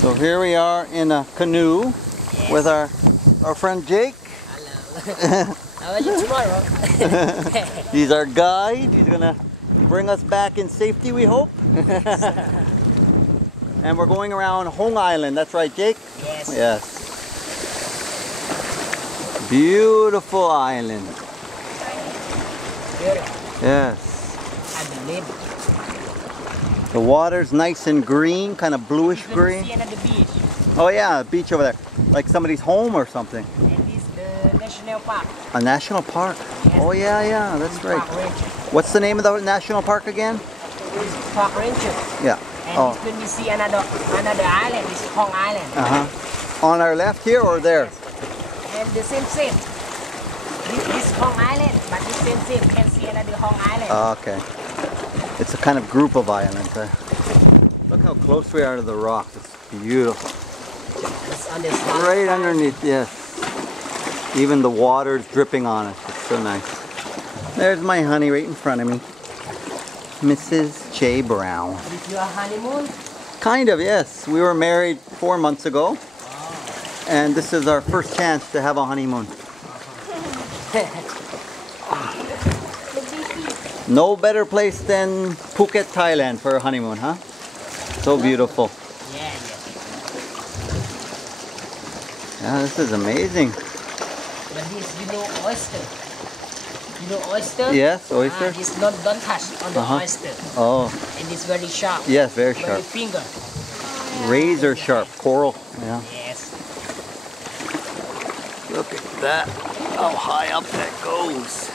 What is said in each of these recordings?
So here we are in a canoe with our friend Jake. Hello. How are you tomorrow? He's our guide. He's gonna bring us back in safety, we hope. And we're going around Hong Island. That's right, Jake? Yes. Yes. Beautiful island. Beautiful. Yes. I believe. The water's nice and green, kind of bluish green. See another beach. Oh yeah, a beach over there. Like somebody's home or something. And this the national park. A national park. Yes. Oh yeah, that's right. Park Ranger. What's the name of the national park again? This Park Ranger. Yeah. And Oh. when we see another island, this Hong Island. On our left here or there? And the same. This Hong Island, but this same. Can see another Hong Island. Okay. It's a kind of group of islands. Look how close we are to the rock. It's beautiful. It's on the side. Right underneath, yes. Even the water's dripping on it. It's so nice. There's my honey right in front of me. Mrs. J. Brown. Is your honeymoon? Kind of, yes. We were married 4 months ago. Oh. And this is our first chance to have a honeymoon. No better place than Phuket, Thailand for a honeymoon, huh? So beautiful. Yeah. Yeah, this is amazing. But this, oyster. Oyster? Yes, oyster. This don't touch on the oyster. Oh, And it's very sharp. yes, very Very sharp. finger. Razor sharp coral. Yeah. Yes. Look at that. How high up that goes.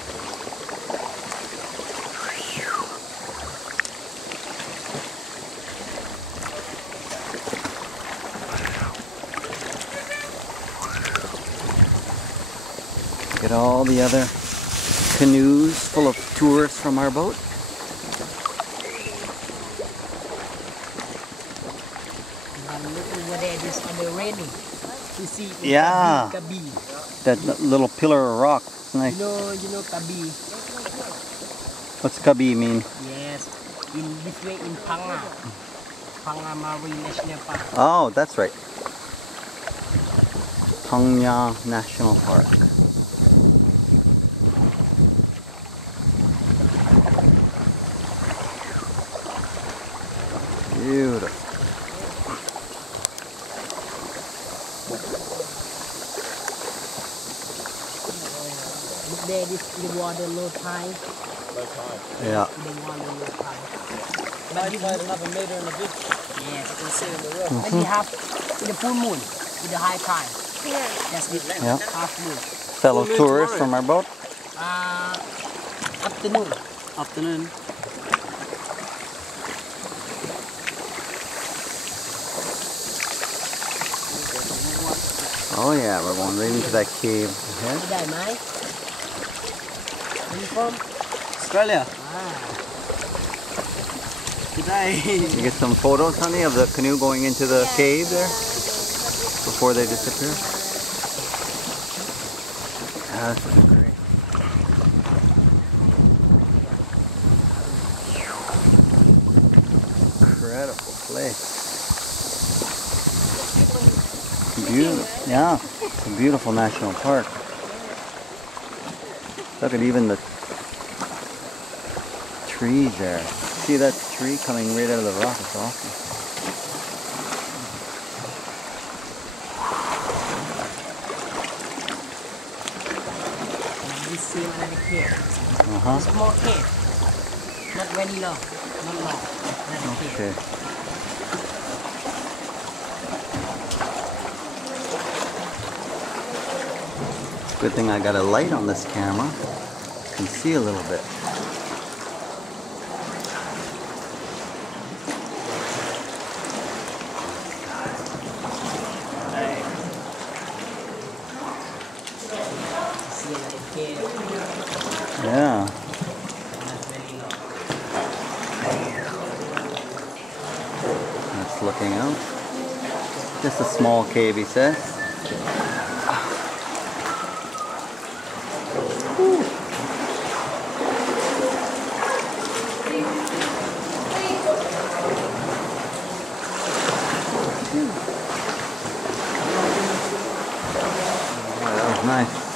Look at all the other canoes full of tourists from our boat. And look over there, this on the railing. You see Yeah. Kabi. That little pillar of rock. It's nice. You know Kabi. What's Kabi mean? Yes. In this way in Phang. Phang Marine National Park. Oh, that's right. Phang National Park. Beautiful. Look there, this the water low tide. Yeah. The water low tide. But you might another meter in the beach. Yes, you can see in the road. Then you have in the full moon, in the high tide. That's the Yeah. half moon. Fellow tourists from our boat. Afternoon. Afternoon. Oh yeah, we're going right into that cave ahead. Today, mate. Where you from? Australia. Today. You get some photos, honey, of the canoe going into the cave there before they disappear. Yeah, this is great. Incredible place. Beautiful. Yeah, it's a beautiful national park. Look at even the trees there. See that tree coming right out of the rock? It's awesome. This same another cave. Small cave. Not very long. Not long. Another cave. Okay. Good thing I got a light on this camera. You can see a little bit. See another cave. Yeah. Not very long. That's looking out. Just a small cave, he says. nice.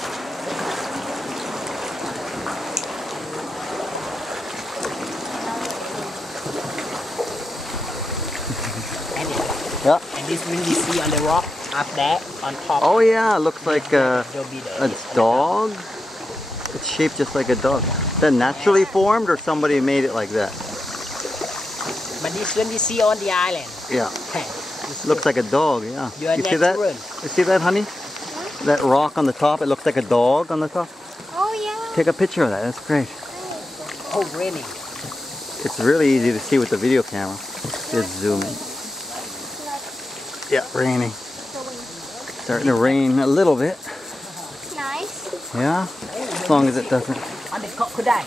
Yeah. And this wind you see on the rock up there on top. Oh yeah, it looks like a There'll be the dog. It's shaped just like a dog. That naturally formed or somebody made it like that? But this one you see on the island. Yeah. It's Looks like a dog, yeah. You are You see that? natural. You see that, honey? That rock on the top, it looks like a dog on the top. Oh yeah. Take a picture of that, that's great. Oh, raining. It's really easy to see with the video camera. Just zoom in. Yeah, raining. Starting to rain a little bit. Nice. Yeah? As long as it doesn't. On the crocodile.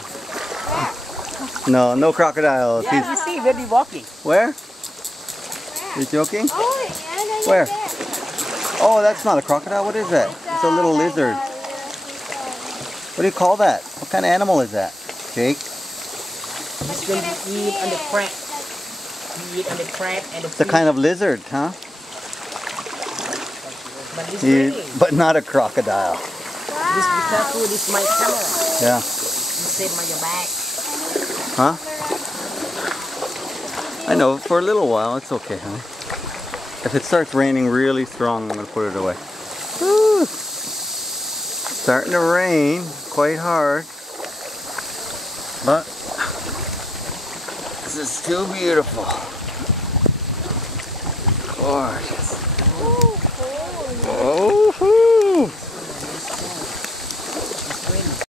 No, no crocodiles. Yeah, you see when we walking. Where? You're joking? Oh yeah. No, Where? there. Oh, that's not a crocodile. What is that? It's a little lizard. What do you call that? What kind of animal is that? Jake? This one we eat on the crab. We eat on the crab and the It's a kind of lizard, huh? But this raining. But not a crocodile. This be careful, this is my camera. Yeah. You save my your bag. Huh? I know, for a little while, it's okay, honey. If it starts raining really strong, I'm going to put it away. Woo! Starting to rain quite hard. But this is too beautiful. Gorgeous.